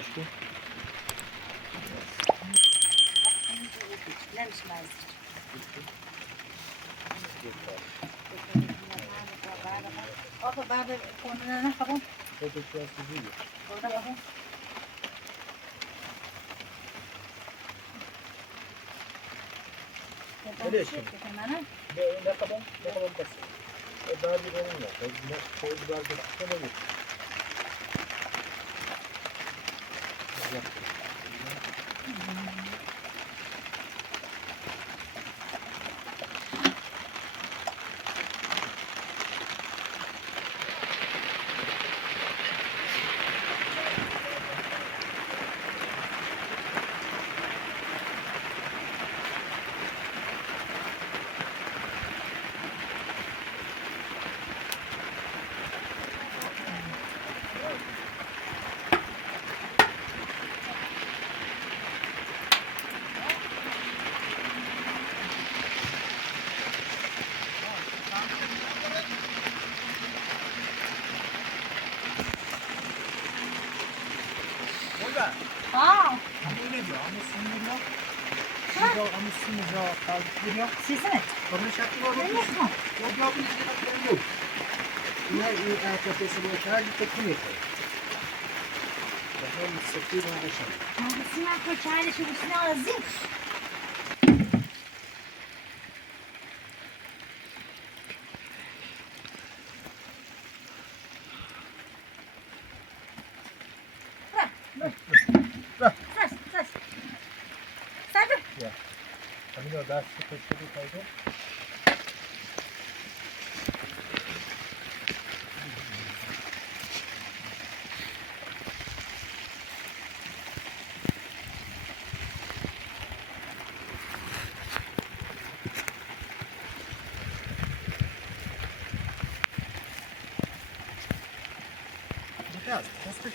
بشکن نمیشه مزید آقا بعد کنه نه خبون خودت راست دیگه ولش کن نه خبون بس بعد بریم نه خود بعد کنه همین دست کشته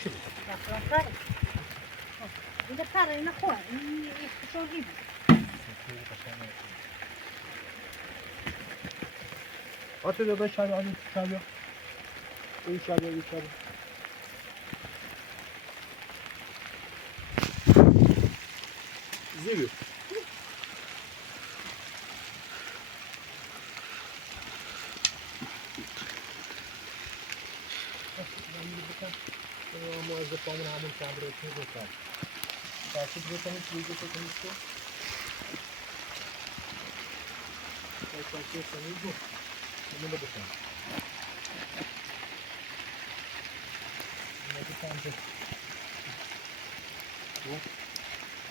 بود این پره این خواه این شوگی آتو دادا شبیه آنی شبیه این شبیه این شبیه زیبی موظفامون همون چند رسمی بکن تاکید بکنید ویدیو بکنید که تاکید کنید رو همون رو بکن این رو بکن که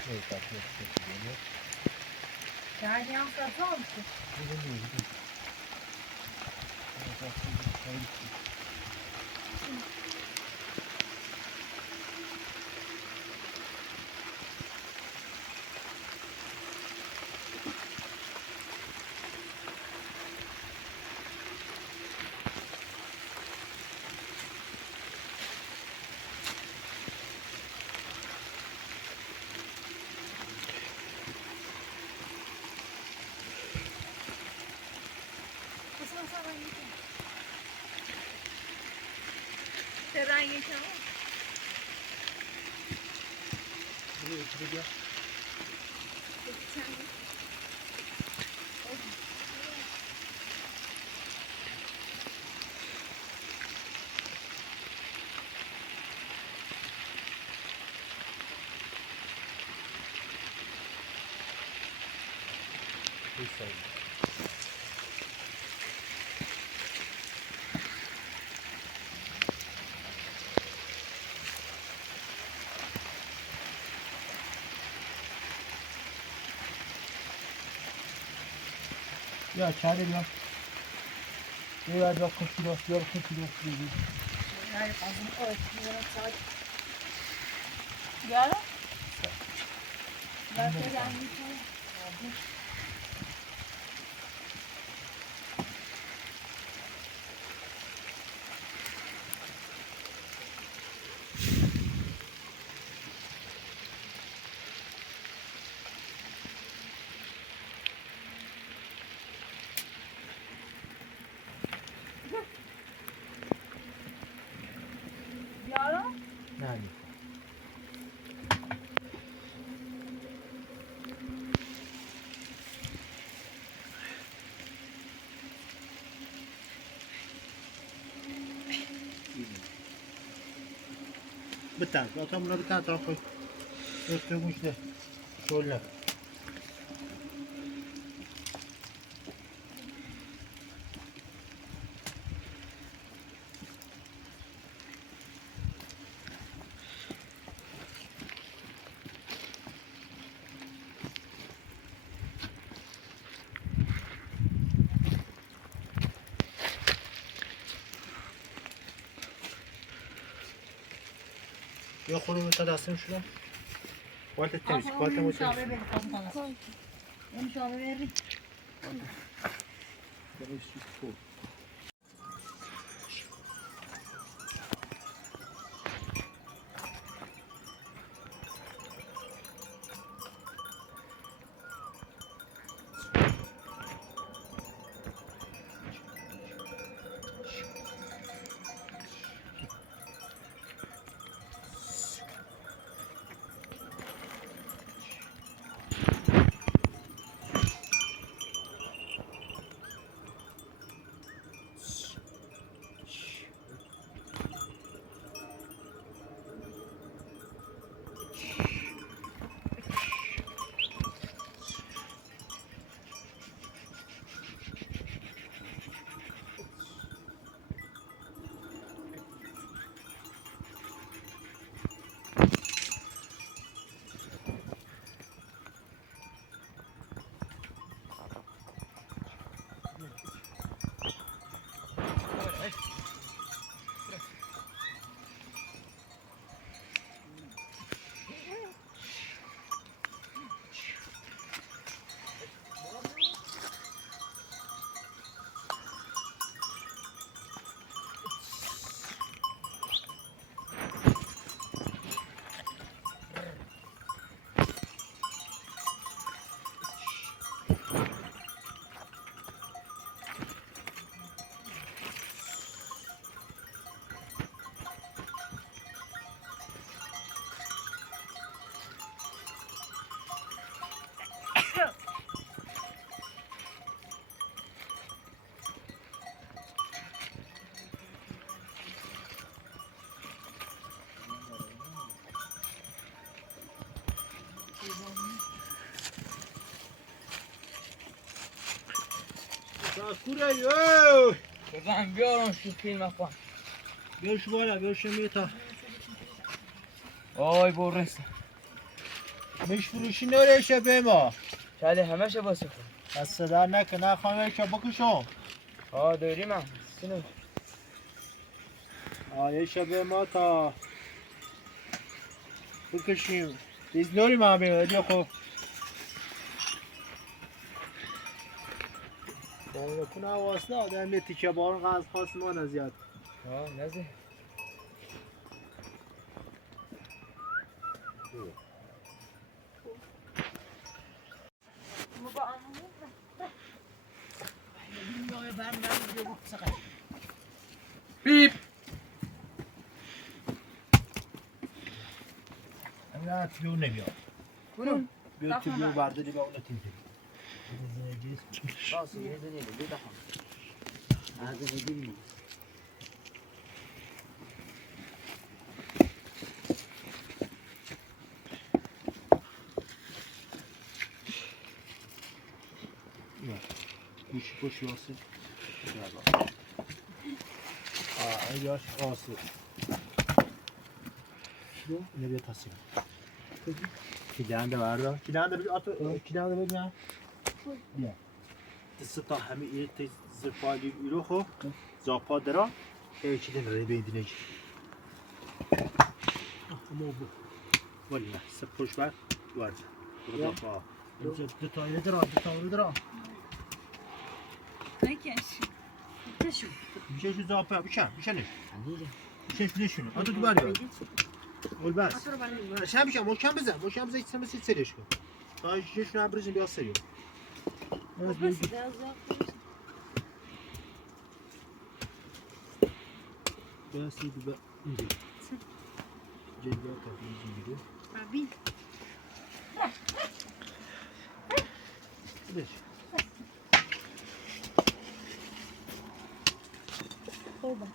نه تاکید کنید کردی هم سازان شد چه رنگی شما؟ بگیر یا چاره بیا بیا جا کشی راست بیا کشی راست بگیر بیارم؟ بسته رنگی کنم بیارم؟ نه بتن تا مولا بتن تا خود دکتر گوشته شله یا خودی بتا دستم شده وقت تمیز وقت مشابه تمیز بری خواهم مشابه بری کوره یو بزن بیارم شو فیلم کن بیارش بالا بیارش میتا آی برس مش فروشی نوریشه به ما چله همشه باسه خود از صدا نکنه خانه که بکشم داریم هم سینو آیه شبه ما تا بکشیم دیز نوری ما بیمه خب باید کنه واسه آدم یه تیکه بارون غاز خواست ما نزیاد نزه بیپ نه تیلو نمیاد کنم بیا تیلو برداری با اون تیلو راسي هذا اللي بيضحك هذا بديني گوشی پشت واسه ایاش واسه شو اینو بیا تصیم کلنده بردار کلنده بگی آتو کلنده بگی نه بیا دستا همه ایره تی زرپالی ایرو خو زاپا درا ایچی دن ری بیدینه اما بو ولی نه سپوش بر ورد زاپا اینجا دو تایره درا تشو میشه شو زاپا میشه نه حليله میشه نشونه آتو تو بری اول بس شب میشه محکم بزن هیچ سمسی سریش کن تا یه ابرزیم بیا سریو بس ده بس دیگه با اینجا جلو تا اینجا Abi. بش Oba.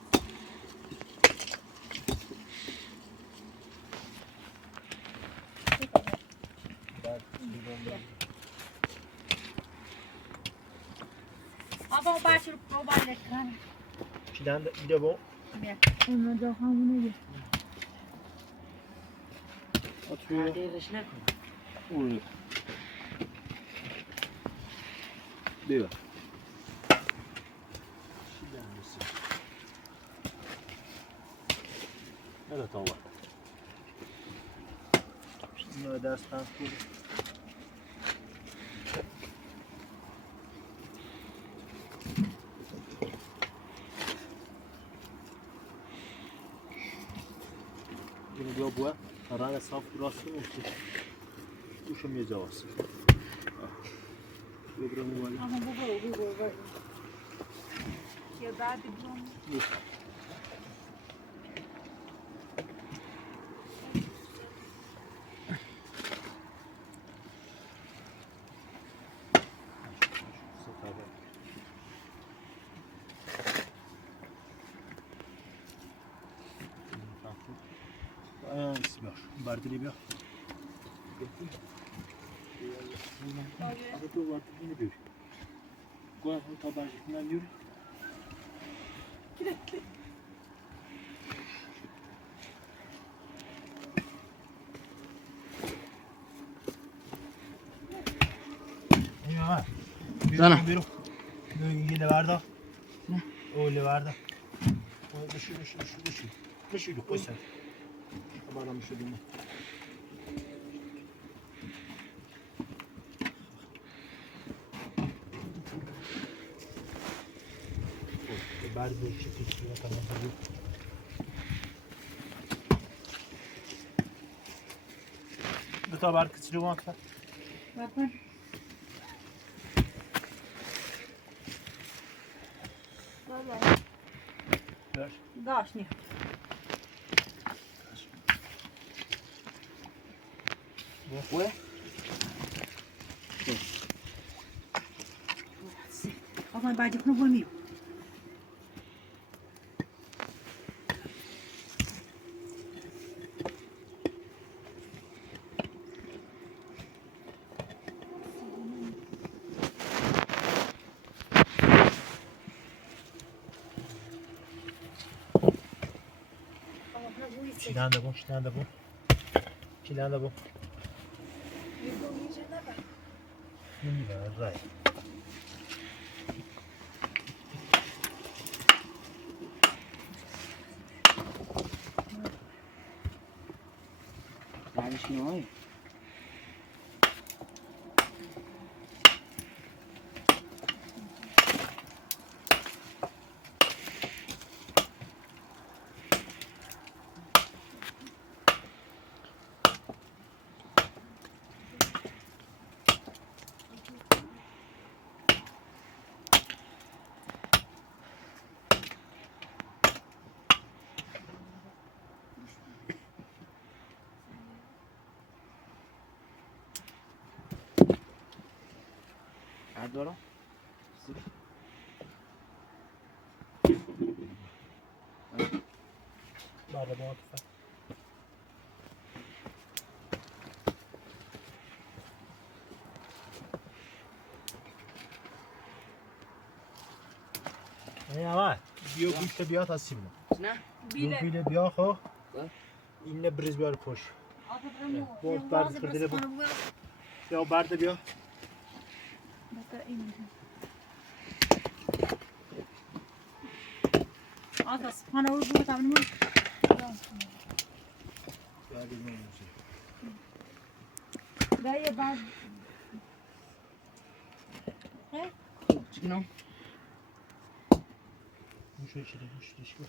آقا بچه رو موبایل کن چیدن بیده با بیا اونجا همونه بیا اتوی تغییرش نکن. اوه بیا چیدن بسی نده تا وقت نه دست پنج کنی اینو بیا بوه رنگ صاف راست کنی دوشم یه جواست ببرم موبایل اما بگو یا بعد بیام بیا برداری بیا تو وقت اینو بیار گوه تا برشت کنم بیار Dana. بیرو یه لوردا او لوردا بشی رو قیسن بارم شدیم بعد بشی کسی رو تمام بیرو دوتا بر کسی رو ماکتا بکن داشت نیم خوبه؟ آقا بعدی کنو برمیم چیدن ده بون نمیبرد رای بعدش نهایی. دارم بعد با اتفاق احمد بیا گوشت بیا تا سیمون نه بیله بیا خو اینه بریز بیار پشت باز برد کرده بود یا برده بیا آقا سپانه رو بود تمام دایه بعد چیکنم موشه شده گوشتش بود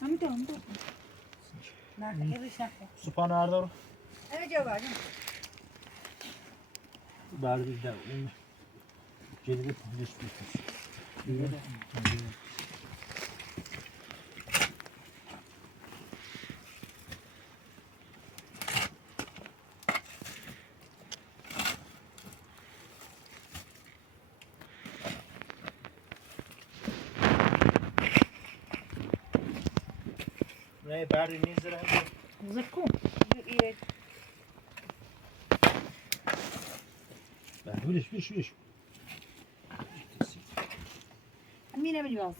همین نه خیلیش نکن سپانه هردارو اینجا بعد بردی در اون جلده پولیش بیتست Ne berdi ne zira. Zıkkı. Ben biliş. Mine biliyoruz.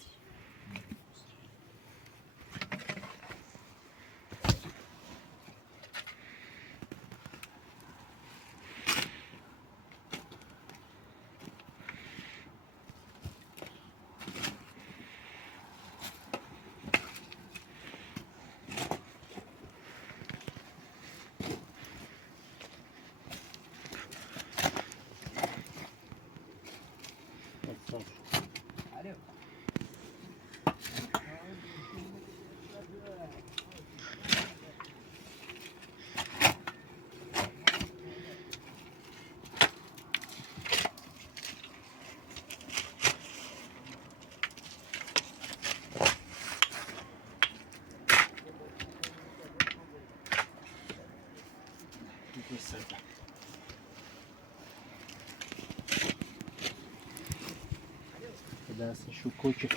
Dersin şu koçu.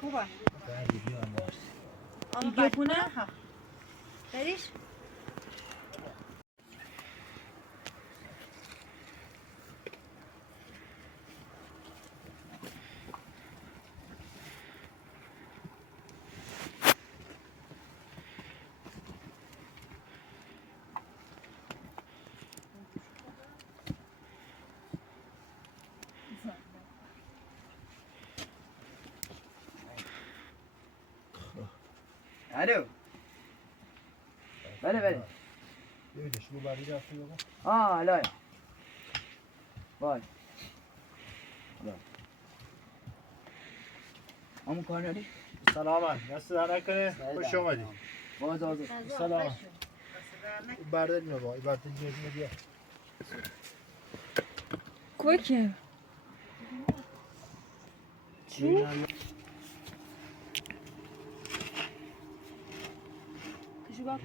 Kuba. Berdi bir anlarsın. Ama bak buna. Veriş. Alo. Bale. Öyle şu bari yapıyor. Alo. Vay. Ama kanali. Selamen. Nasıl alakalı? Hoş geldin. Vay. Selam. Berdi mi bu? İbadetin yerine diye. Koyki. Şu bak.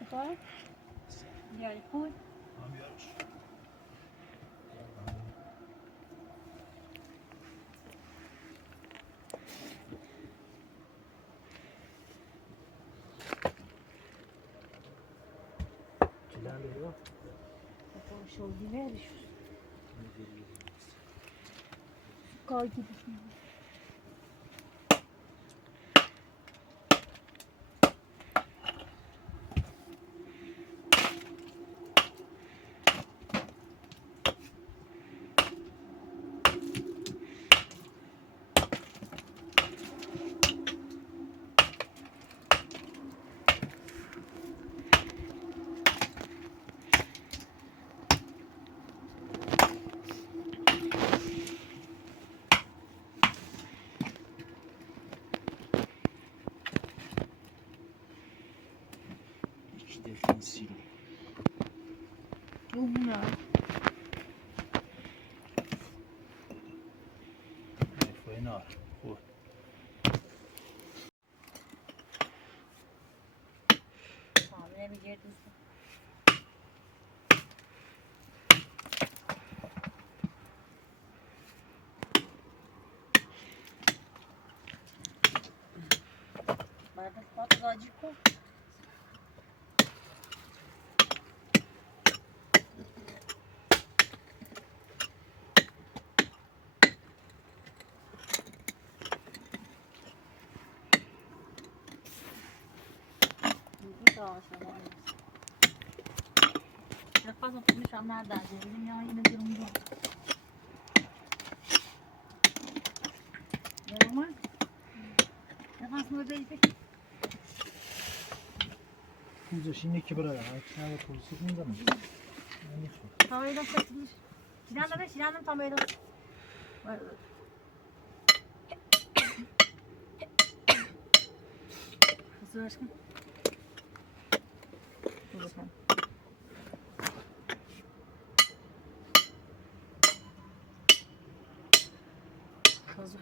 Готовы? Делали путь. Это еще удивляешь. Как это? Умно. Foi na hora. Tahmin edebilirdim. Bardak patlıcık. Já faz um pouco de chamada, ele ainda deu um bom. Deu uma? Já faz uma vez aqui. Kuzu şimdi ki buraya. Akşam kuzu sıkın zaman. Tavayı da satılır. Sinan'dan tavayı da. Var. Hazır aşkım. Dur bakalım. Hazır.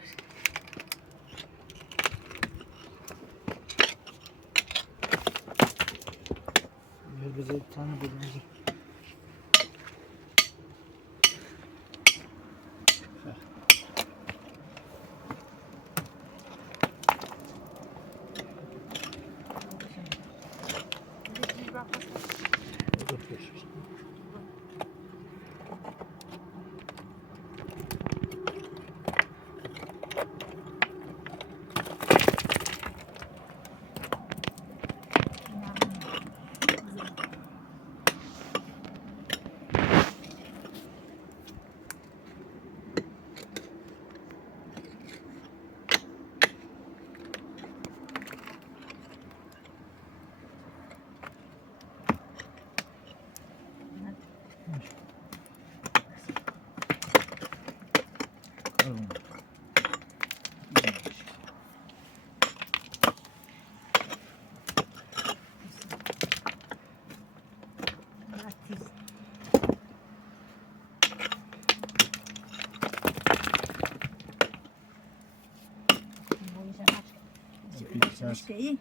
Nişke iyi.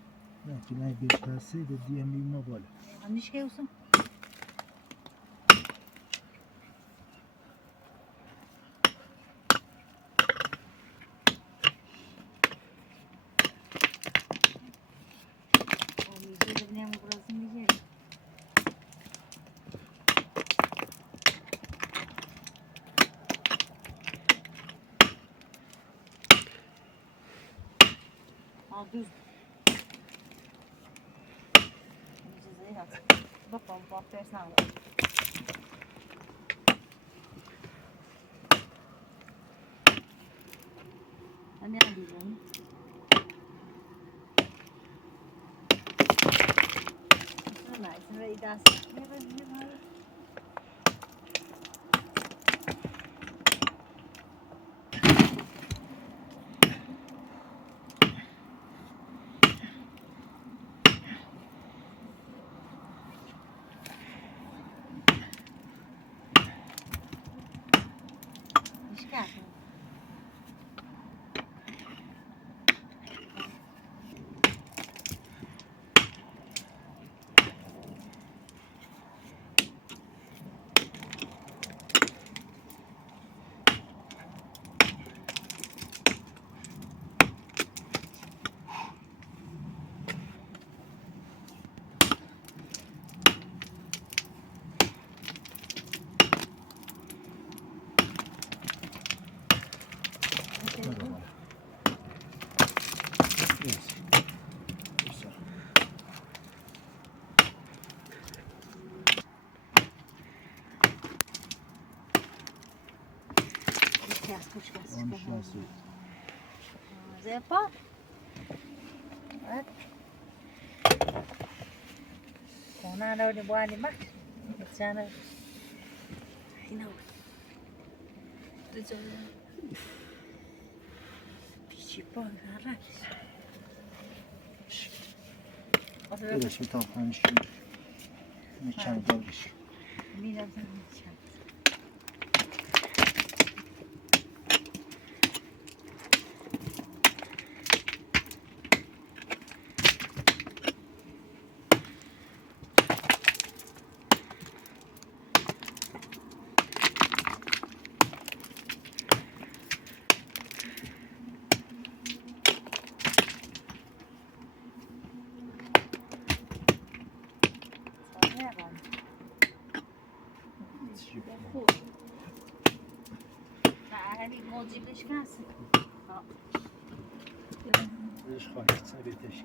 نه که نه بیش هستی ده دی همی ما بالا Nişke olsun. Düz. Bakalım bu hafta ne olur. Ne yapayım? Nice, very dusty. Never. Zepa. Evet. Kona ada di bawah ni mak. Sana. Ini. Tu Pichi pun harap. بدش تا پنج میچند گلش Biraz daha. هذه موجي ليش كاسة؟ بدش خواهد سنه بهتشی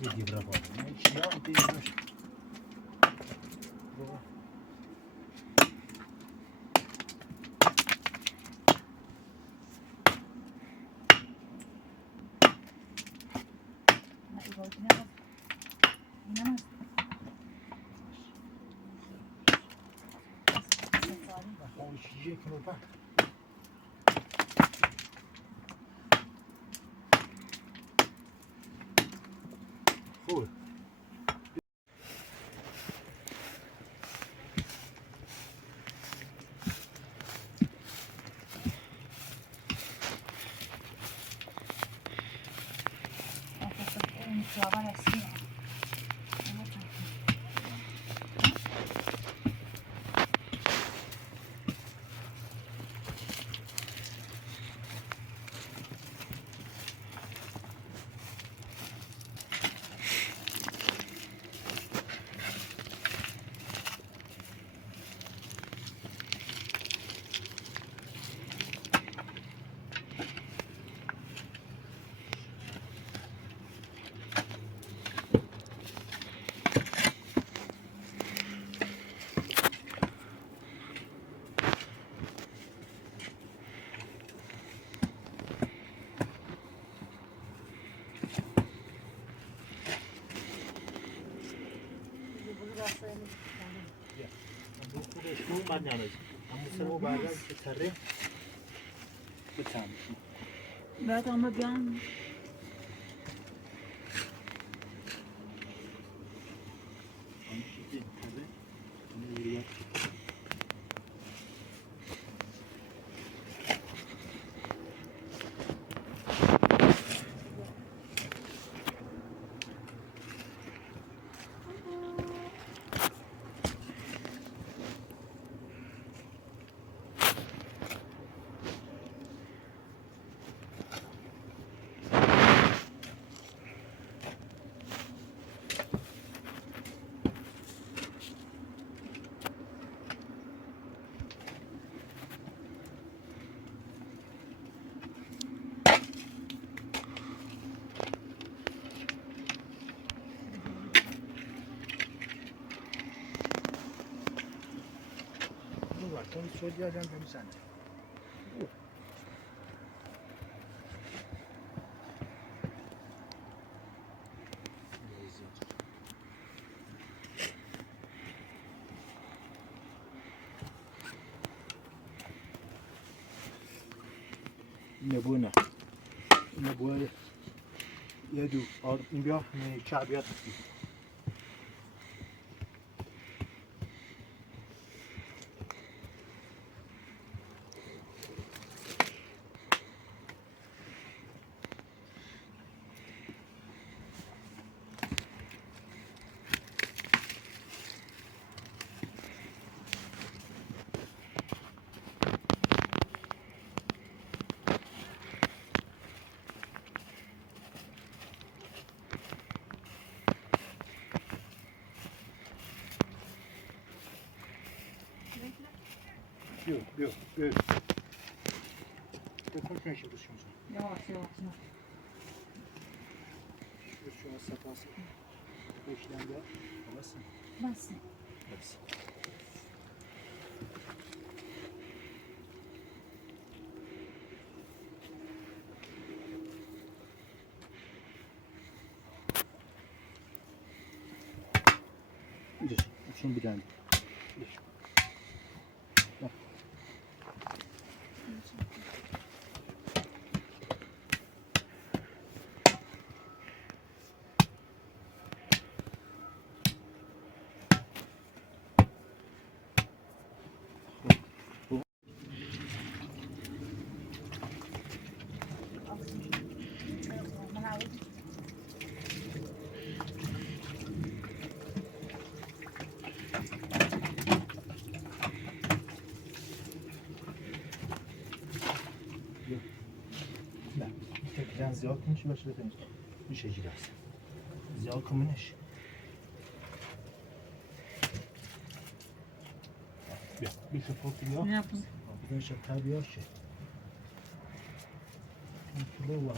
دیگه برا باید چیان دیگه یک نوبه خوب خوبش اون بعد نمیشه اما سر اون بعد که تره بتم بعد اما بیان Ton söyleyeceğim beni sen. Ne bu ne? Ne bu? Yedu. این بیا کعبیات بیا بیا بیا بکن نشه بسیم yavaş yavaş. şu an sapası beşlende olasın. Nasıl? Olasın. Dur, şunu bir tane. Dur. Bak. Tekrar ziyal kılmış başladı temiz. Bir şey girersin. Ziyal kılmış. Bir kapı yok. Ne yapın? Bir şey tabii yok şey. Kilo var.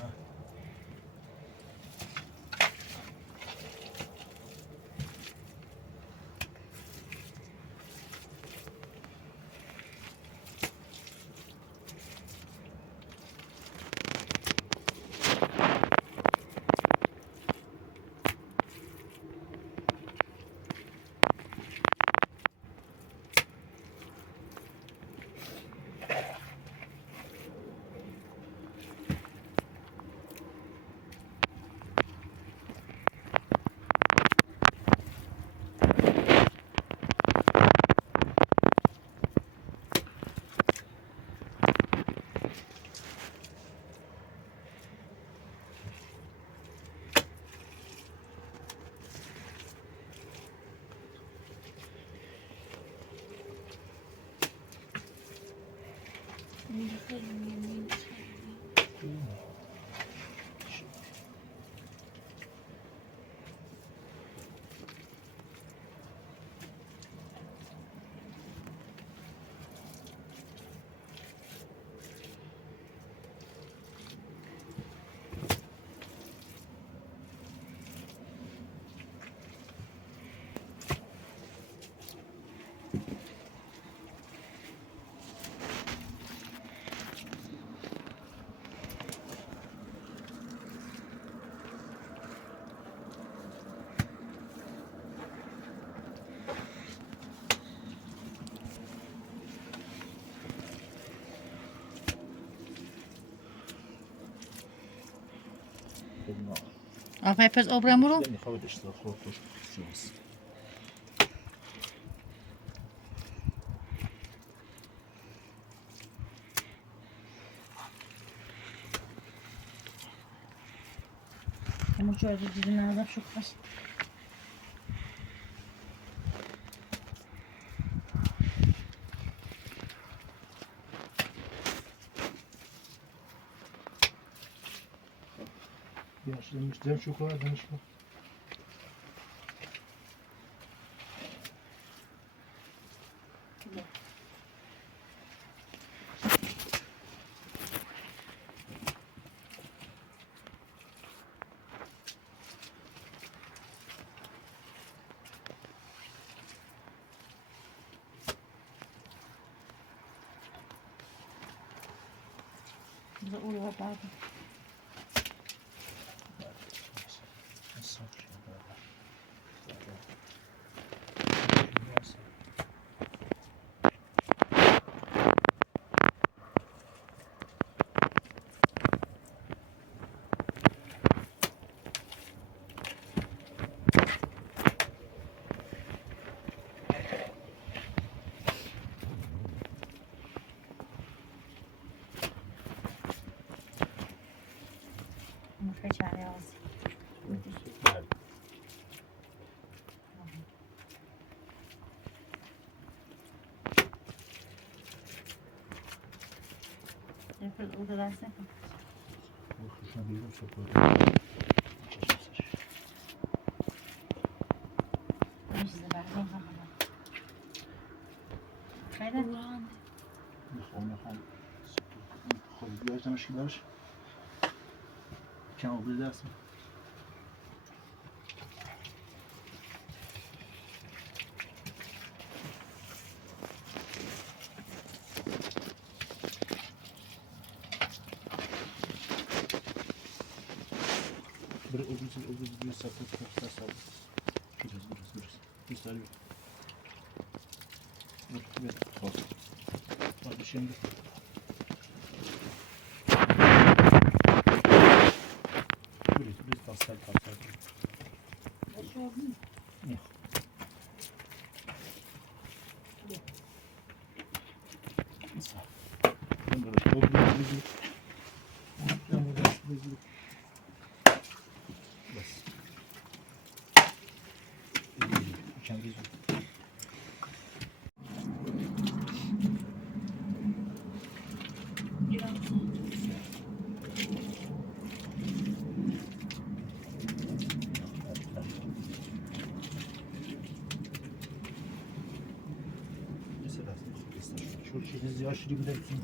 آفای پس آبرم رو میخواد اشتباه خورد سیاس اما شو دیدی نه شو خوش Yaşlanmışlar çok var danışma. bize uğrağa bağlı. Fechar elas. Depois o da sempre. Bize bazen hamama. Hayda. میخوام خب بیاش نمشکی باش کم آبی دست برای اوبیز بیو سپت کفت سال درست بیستاری بیست خواست باید بشیم Biz pastel. Nie. Co? Dobra, Bas. Kendi Çok şeyiniz yaşlı gibi dersin.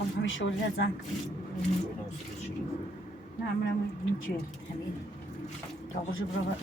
هم همیشه شغل زن نه من این که همین تا برو برو